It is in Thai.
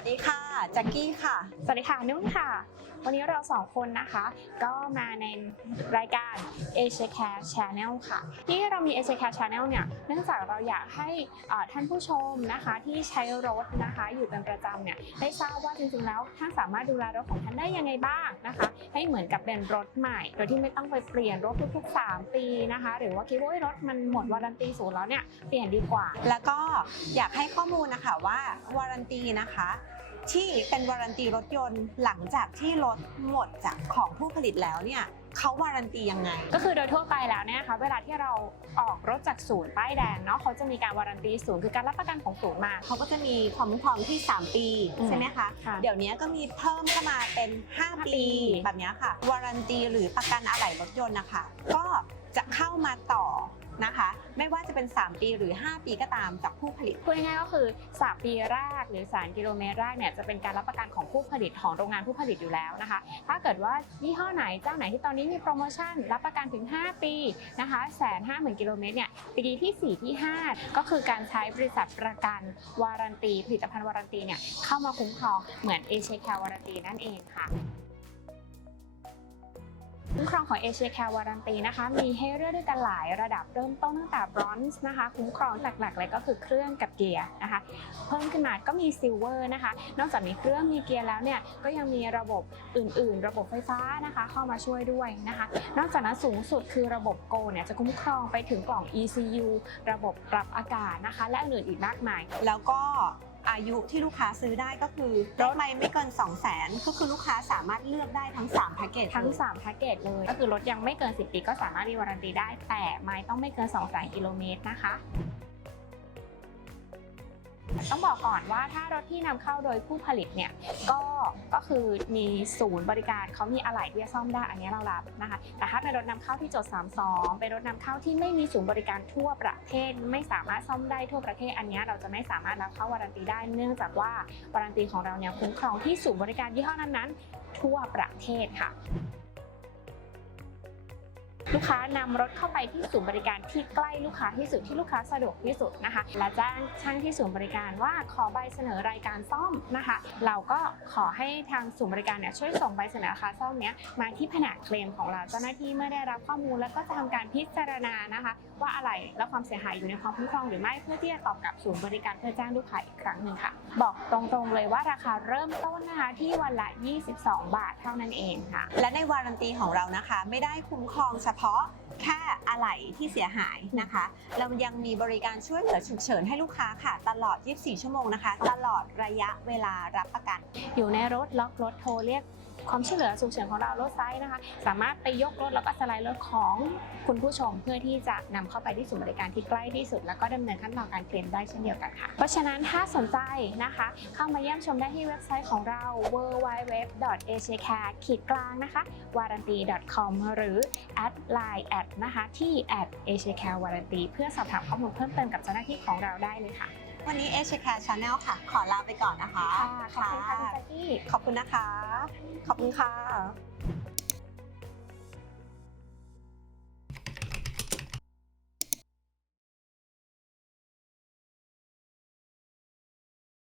วัสดีค่ะแจ็คกี้ค่ะ สวัสดีค่ะนุ่นค่ะ วันนี้เราสองคนนะคะ ก็มาในรายการ Asia Care Channel ค่ะ ที่เรามี Asia Care Channel เนี่ยเนื่องจากเราอยากให้เอ่อท่านผู้ชมนะคะที่ใช้รถนะคะ อยู่เป็นประจำเนี่ยได้ทราบว่าจริงๆแล้วท่านสามารถดูแลรถของท่านได้ยังไงบ้างนะคะ ให้เหมือนกับเป็นรถใหม่ โดยที่ไม่ต้องไปเปลี่ยนรถทุกๆ 3 ปีนะคะ หรือว่าคิดว่าเฮ้ยรถมันหมดวารันตีศูนย์แล้วเนี่ยเปลี่ยนดีกว่า แล้วก็อยากให้ข้อมูลนะคะว่าวารันตีนะคะ ที่เป็นวารันตีรถยนต์หลังจากที่รถหมดจากของผู้ผลิตแล้วเนี่ยเขาวารันตียังไง ก็คือโดยทั่วไปแล้วเนี่ยนะคะเวลาที่เราออกรถจากศูนย์ป้ายแดงเนาะเขาจะมีการวารันตีศูนย์คือการรับประกันของศูนย์มา เขาก็จะมีความคุ้มครองที่ 3 ปีอืมใช่ไหมคะ ค่ะเดี๋ยวนี้ก็มีเพิ่มเข้ามาเป็น 5 ปี ปี แบบเนี้ยค่ะ วารันตีหรือประกันอะไหล่รถยนต์นะคะ ก็จะเข้ามาต่อ นะคะ ไม่ว่าจะเป็น 3 ปีหรือ 5 ปีก็ตามจากผู้ผลิตพูดง่ายๆก็คือ 3 ปีแรกหรือ3กิโลเมตรแรกเนี่ยจะเป็นการรับประกันของผู้ผลิตของโรงงานผู้ผลิตอยู่แล้วนะคะ ถ้าเกิดว่ายี่ห้อไหนเจ้าไหนที่ตอนนี้มีโปรโมชั่นรับประกันถึง 5 ปีนะคะแสนห้าหมื่นกิโลเมตรเนี่ยปีที่4ที่5 ก็คือการใช้บริษัทประกันวารันตีผลิตภัณฑ์วารันตีเนี่ยเข้ามาคุ้มครองเหมือนเอเชียแคร์วารันตีนั่นเองค่ะ คุ้มครองของ Asia Care Warranty นะคะ มีให้เลือกด้วยกันหลายระดับเริ่มต้นตั้งแต่ Bronze นะคะ คุ้มครองหลักๆเลยก็คือเครื่องกับเกียร์นะคะ เพิ่มขึ้นมาก็มี Silver นะคะ นอกจากมีเครื่องมีเกียร์แล้วเนี่ยก็ยังมีระบบอื่น ๆ ระบบไฟฟ้านะคะ เข้ามาช่วยด้วยนะคะ นอกจากนั้นสูงสุดคือระบบ Go เนี่ยจะคุ้มครองไปถึงกล่อง ECU ระบบปรับอากาศนะคะ และอื่นๆอีกมากมาย แล้วก็ อายุที่ลูกค้าซื้อได้ก็คือรถไม่ไม่เกิน 2 0 0 0 0 0ก็คือลูกค้าสามารถเลือกได้ทั้ง3แพ็กเกจทั้ง3แพ็กเกจเลย ก็คือรถยังไม่เกิน 10 ปีก็สามารถมีวารันตีได้ แต่ไม่ต้องไม่เกิน2 0 0 0 0กิโลเมตรนะคะ ต้องบอกก่อนว่าถ้ารถที่นำเข้าโดยผู้ผลิตเนี่ยก็ก็คือมีศูนย์บริการเขามีอะไหล่ที่จะซ่อมได้อันนี้เรารับนะคะแต่ถ้าเป็นรถนำเข้าที่จด32เป็นรถนำเข้าที่ไม่มีศูนย์บริการทั่วประเทศ ไม่สามารถซ่อมได้ทั่วประเทศอันนี้เราจะไม่สามารถรับเข้าวารันตีได้ เนื่องจากว่าวารันตีของเราเนี่ยคุ้มครองที่ศูนย์บริการยี่ห้อนั้นๆทั่วประเทศค่ะ ลูกค้านำรถเข้าไปที่ศูนย์บริการที่ใกล้ลูกค้าที่สุดที่ลูกค้าสะดวกที่สุดนะคะ และแจ้งช่างที่ศูนย์บริการว่าขอใบเสนอรายการซ่อมนะคะ เราก็ขอให้ทางศูนย์บริการเนี่ยช่วยส่งใบเสนอราคาซ่อมเนี้ยมาที่แผนกเคลมของเราเจ้าหน้าที่เมื่อได้รับข้อมูลแล้วก็จะทำการพิจารณานะคะ ว่าอะไรและความเสียหายอยู่ในความคุ้มครองหรือไม่เพื่อที่จะตอบกับศูนย์บริการเพื่อแจ้งลูกค้าอีกครั้งหนึ่งค่ะ บอกตรงๆเลยว่าราคาเริ่มต้นนะคะที่วันละ 22 บาทเท่านั้นเองค่ะ และในวารันตีของเรานะคะ ไม่ได้คุ้มครองเฉพาะแค่อะไหล่ที่เสียหายนะคะ เรายังมีบริการช่วยเหลือฉุกเฉินให้ลูกค้าค่ะ ตลอด 24 ชั่วโมงนะคะ ตลอดระยะเวลารับประกัน อยู่ในรถล็อกรถโทรเรียก ความช่วยเหลือฉุกเฉินของเรารถไซส์นะคะ สามารถไปยกรถแล้วก็สไลด์รถของคุณผู้ชมเพื่อที่จะนำเข้าไปที่ศูนย์บริการที่ใกล้ที่สุด แล้วก็ดำเนินขั้นตอนการเคลมได้เช่นเดียวกันค่ะ เพราะฉะนั้นถ้าสนใจนะคะ เข้ามาเยี่ยมชมได้ที่เว็บไซต์ของเรา www.asiacare ขีดกลางนะคะ warranty.com หรือ at line at นะคะที่ at asiacare warranty เพื่อสอบถามข้อมูลเพิ่มเติมกับเจ้าหน้าที่ของเราได้เลยค่ะ วันนี้ Asia Care Channel ค่ะ ขอลาไปก่อนนะคะ ค่ะขอบคุณค่ะพี่แจ๊กกี้ ขอบคุณนะคะ ขอบคุณค่ะ